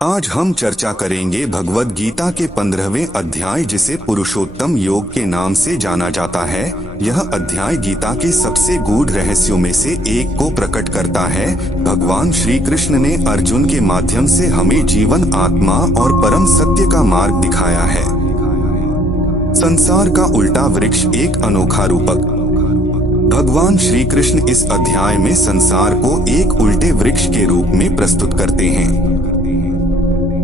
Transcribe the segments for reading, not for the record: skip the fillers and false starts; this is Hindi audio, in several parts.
आज हम चर्चा करेंगे भगवद गीता के 15वें अध्याय, जिसे पुरुषोत्तम योग के नाम से जाना जाता है। यह अध्याय गीता के सबसे गूढ़ रहस्यों में से एक को प्रकट करता है। भगवान श्री कृष्ण ने अर्जुन के माध्यम से हमें जीवन, आत्मा और परम सत्य का मार्ग दिखाया है। संसार का उल्टा वृक्ष एक अनोखा रूपक। भगवान श्री कृष्ण इस अध्याय में संसार को एक उल्टे वृक्ष के रूप में प्रस्तुत करते हैं।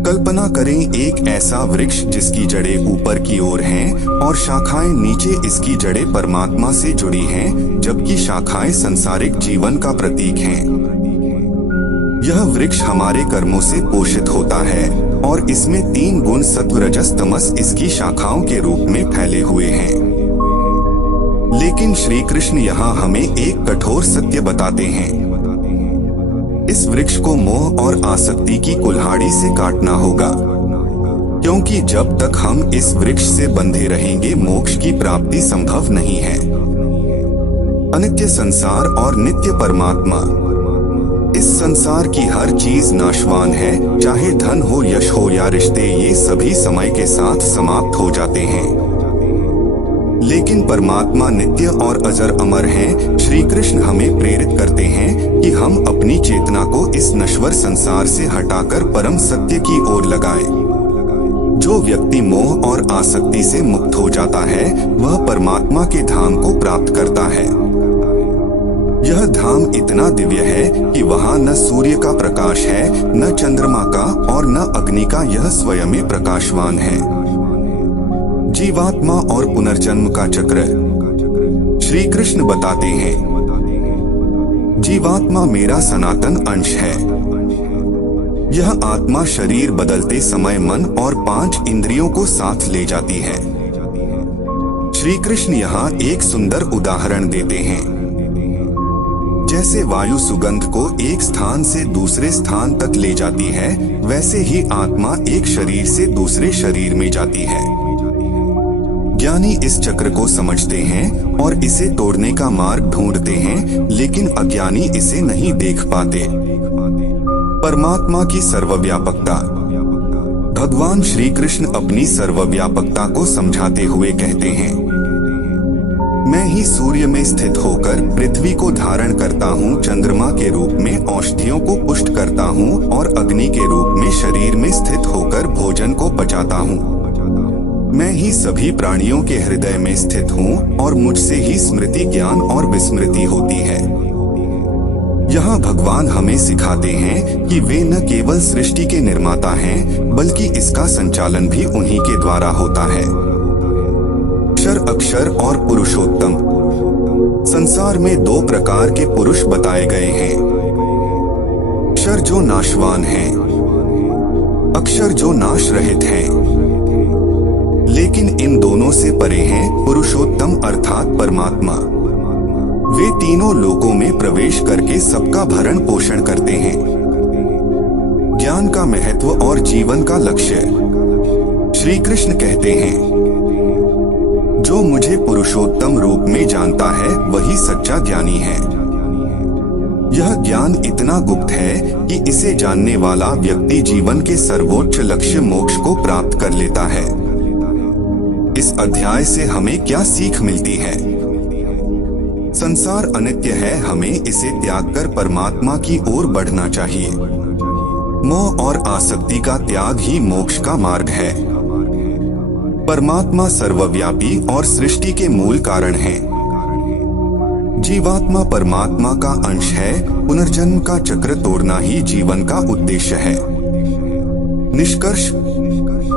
कल्पना करें एक ऐसा वृक्ष जिसकी जड़ें ऊपर की ओर हैं और शाखाएं नीचे। इसकी जड़ें परमात्मा से जुड़ी हैं, जबकि शाखाएं संसारिक जीवन का प्रतीक हैं। यह वृक्ष हमारे कर्मों से पोषित होता है और इसमें 3 गुण सत्व, रजस, तमस इसकी शाखाओं के रूप में फैले हुए हैं। लेकिन श्री कृष्ण यहाँ हमें एक कठोर सत्य बताते हैं। इस वृक्ष को मोह और आसक्ति की कुल्हाड़ी से काटना होगा, क्योंकि जब तक हम इस वृक्ष से बंधे रहेंगे मोक्ष की प्राप्ति संभव नहीं है। अनित्य संसार और नित्य परमात्मा। इस संसार की हर चीज नाशवान है, चाहे धन हो, यश हो या रिश्ते, ये सभी समय के साथ समाप्त हो जाते हैं। लेकिन परमात्मा नित्य और अजर अमर हैं। श्री कृष्ण हमें प्रेरित करते हैं कि हम अपनी चेतना को इस नश्वर संसार से हटाकर परम सत्य की ओर लगाएं। जो व्यक्ति मोह और आसक्ति से मुक्त हो जाता है वह परमात्मा के धाम को प्राप्त करता है। यह धाम इतना दिव्य है कि वहाँ न सूर्य का प्रकाश है, न चंद्रमा का और न अग्नि का। यह स्वयं प्रकाशवान है। जीवात्मा और पुनर्जन्म का चक्र। श्री कृष्ण बताते हैं, जीवात्मा मेरा सनातन अंश है। यह आत्मा शरीर बदलते समय मन और 5 इंद्रियों को साथ ले जाती है। श्री कृष्ण यहाँ एक सुंदर उदाहरण देते हैं। जैसे वायु सुगंध को एक स्थान से दूसरे स्थान तक ले जाती है, वैसे ही आत्मा एक शरीर से दूसरे शरीर में जाती है। ज्ञानी इस चक्र को समझते हैं और इसे तोड़ने का मार्ग ढूंढते हैं, लेकिन अज्ञानी इसे नहीं देख पाते। परमात्मा की सर्वव्यापकता। भगवान श्री कृष्ण अपनी सर्वव्यापकता को समझाते हुए कहते हैं, मैं ही सूर्य में स्थित होकर पृथ्वी को धारण करता हूँ, चंद्रमा के रूप में औषधियों को पुष्ट करता हूँ और अग्नि के रूप में शरीर में स्थित होकर भोजन को पचाता हूँ। मैं ही सभी प्राणियों के हृदय में स्थित हूँ और मुझसे ही स्मृति, ज्ञान और विस्मृति होती है। यहाँ भगवान हमें सिखाते हैं कि वे न केवल सृष्टि के निर्माता हैं, बल्कि इसका संचालन भी उन्हीं के द्वारा होता है। क्षर, अक्षर और पुरुषोत्तम। संसार में 2 प्रकार के पुरुष बताए गए हैं। क्षर जो नाशवान है, अक्षर जो नाश रहित है। लेकिन इन दोनों से परे हैं पुरुषोत्तम अर्थात परमात्मा। वे तीनों लोकों में प्रवेश करके सबका भरण पोषण करते हैं। ज्ञान का महत्व और जीवन का लक्ष्य। श्री कृष्ण कहते हैं, जो मुझे पुरुषोत्तम रूप में जानता है वही सच्चा ज्ञानी है। यह ज्ञान इतना गुप्त है कि इसे जानने वाला व्यक्ति जीवन के सर्वोच्च लक्ष्य मोक्ष को प्राप्त कर लेता है। इस अध्याय से हमें क्या सीख मिलती है? संसार अनित्य है, हमें इसे त्याग कर परमात्मा की ओर बढ़ना चाहिए। मोह और आसक्ति का त्याग ही मोक्ष का मार्ग है। परमात्मा सर्वव्यापी और सृष्टि के मूल कारण है। जीवात्मा परमात्मा का अंश है। पुनर्जन्म का चक्र तोड़ना ही जीवन का उद्देश्य है। निष्कर्ष,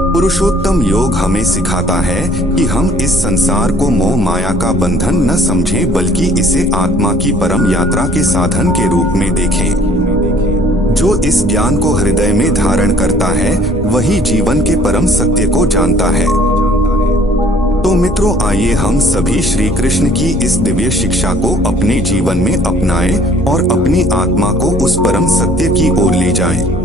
पुरुषोत्तम योग हमें सिखाता है कि हम इस संसार को मोह माया का बंधन न समझें, बल्कि इसे आत्मा की परम यात्रा के साधन के रूप में देखें। जो इस ज्ञान को हृदय में धारण करता है वही जीवन के परम सत्य को जानता है। तो मित्रों, आइए हम सभी श्री कृष्ण की इस दिव्य शिक्षा को अपने जीवन में अपनाएं और अपनी आत्मा को उस परम सत्य की ओर ले जाएं।